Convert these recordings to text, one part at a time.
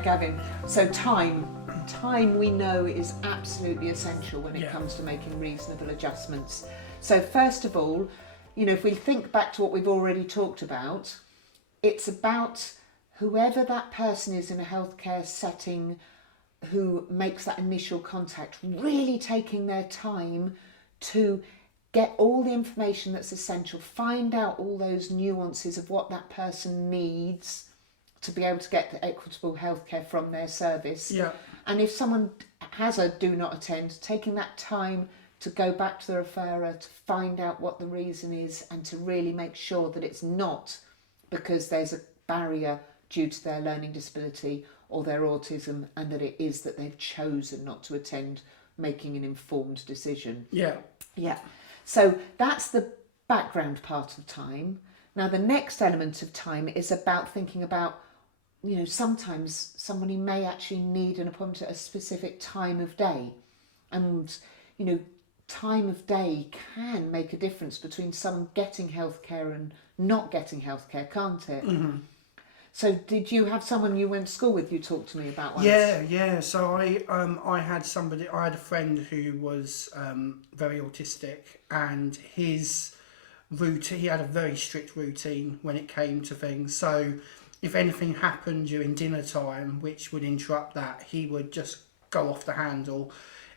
Right, Gavin. So time we know is absolutely essential when it comes to making reasonable adjustments. So first of all, if we think back to what we've already talked about, it's about whoever that person is in a healthcare setting who makes that initial contact, really taking their time to get all the information that's essential, find out all those nuances of what that person needs to be able to get the equitable healthcare from their service. Yeah. And if someone has a do not attend, taking that time to go back to the referrer to find out what the reason is and to really make sure that it's not because there's a barrier due to their learning disability or their autism, and that it is that they've chosen not to attend, making an informed decision. Yeah. Yeah. So that's the background part of time. Now the next element of time is about thinking about, sometimes somebody may actually need an appointment at a specific time of day. And, time of day can make a difference between someone getting healthcare and not getting healthcare, can't it? Mm-hmm. So did you have someone you went to school with you talk to me about once? Yeah. So I had a friend who was very autistic, and his routine, he had a very strict routine when it came to things. So if anything happened during dinner time which would interrupt that, he would just go off the handle.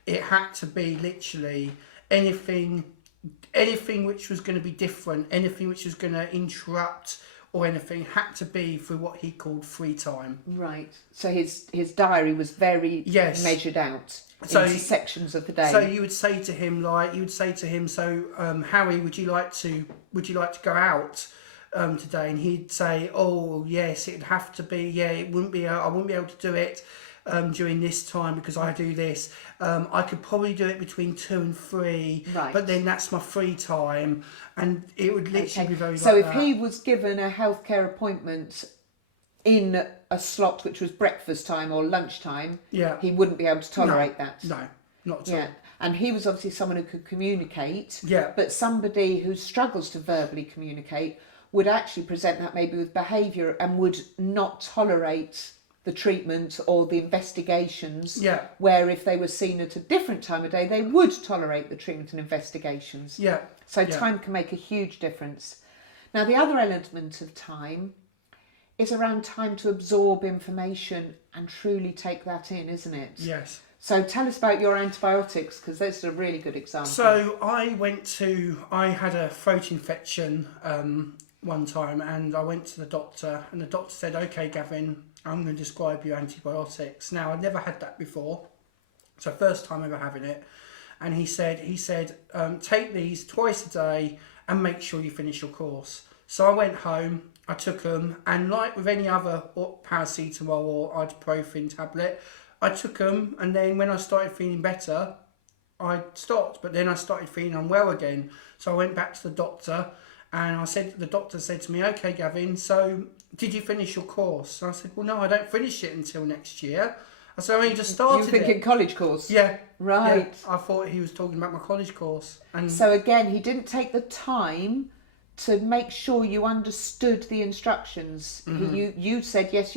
It had to be literally anything which was going to be different, anything which was going to interrupt or anything had to be for what he called free time. Right. So his diary was very measured out into sections of the day. So you would say to him, so Harry, would you like to go out today? And he'd say, oh yes, it'd have to be. Yeah, I wouldn't be able to do it during this time because I do this. I could probably do it between 2 and 3, but then that's my free time, and it would literally be very. So if he was given a healthcare appointment in a slot which was breakfast time or lunchtime, he wouldn't be able to tolerate that. No, not at all. And he was obviously someone who could communicate. Yeah. But somebody who struggles to verbally communicate would actually present that maybe with behaviour and would not tolerate the treatment or the investigations, where if they were seen at a different time of day, they would tolerate the treatment and investigations. So time can make a huge difference. Now the other element of time is around time to absorb information and truly take that in, isn't it? Yes. So tell us about your antibiotics, because this is a really good example. So I had a throat infection one time, and I went to the doctor, and the doctor said, okay Gavin, I'm going to describe you antibiotics. Now, I'd never had that before, so first time ever having it. And he said, take these twice a day and make sure you finish your course. So I went home, I took them, and like with any other paracetamol or ibuprofen tablet, I took them, and then when I started feeling better, I stopped. But then I started feeling unwell again. So I went back to the doctor, and the doctor said to me, okay Gavin, so did you finish your course? And I said, well no, I don't finish it until next year. I said, I only just started it. You thinking college course? Yeah. Right. Yeah. I thought he was talking about my college course. And so again, he didn't take the time to make sure you understood the instructions. Mm-hmm. You said yes,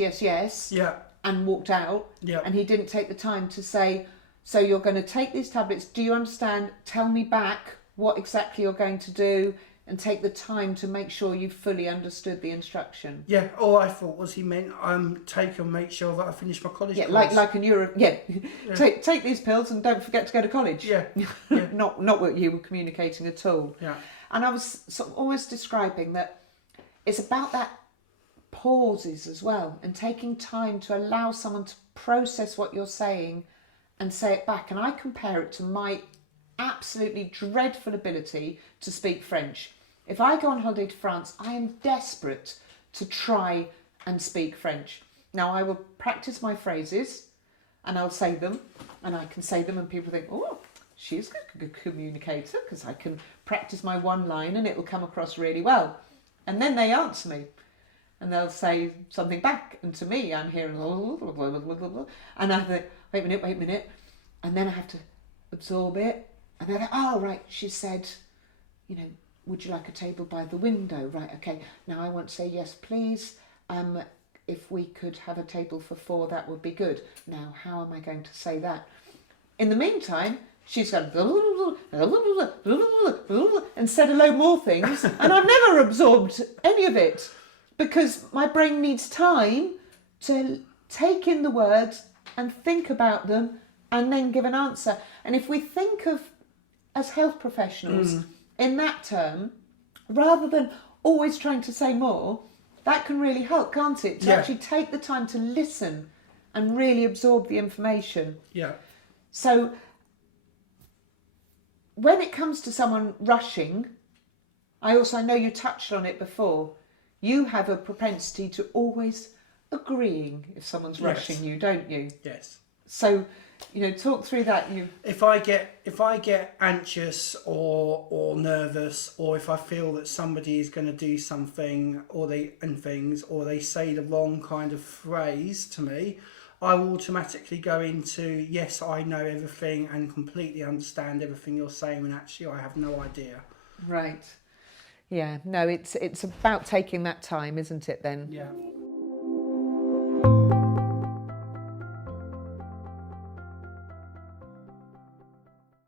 and walked out. Yeah. And he didn't take the time to say, so you're going to take these tablets, do you understand? Tell me back what exactly you're going to do, and take the time to make sure you fully understood the instruction. Yeah, all I thought was he meant take and make sure that I finish my college course. like in Europe, take these pills and don't forget to go to college. Yeah. not what you were communicating at all. Yeah. And I was sort of always describing that it's about that pauses as well, and taking time to allow someone to process what you're saying and say it back. And I compare it to my absolutely dreadful ability to speak French. If I go on holiday to France, I am desperate to try and speak French. Now I will practice my phrases and I'll say them, and I can say them and people think, oh, she's a good communicator because I can practice my one line and it will come across really well. And then they answer me and they'll say something back, and to me I'm hearing and I think, wait a minute, and then I have to absorb it, and then oh right, she said, would you like a table by the window? Right, okay, now I want to say yes please, if we could have a table for 4, that would be good. Now, how am I going to say that? In the meantime, she's gone and said a load more things, and I've never absorbed any of it because my brain needs time to take in the words and think about them and then give an answer. And if we think of, as health professionals, in that term, rather than always trying to say more, that can really help, can't it? To actually take the time to listen and really absorb the information. Yeah. So when it comes to someone rushing, I know you touched on it before, you have a propensity to always agreeing if someone's rushing you, don't you? Yes. So, talk through that. If I get anxious or nervous, or if I feel that somebody is going to do something, or they say the wrong kind of phrase to me, I will automatically go into, yes, I know everything and completely understand everything you're saying, when actually I have no idea. Right. Yeah. No, it's about taking that time, isn't it? Then. Yeah.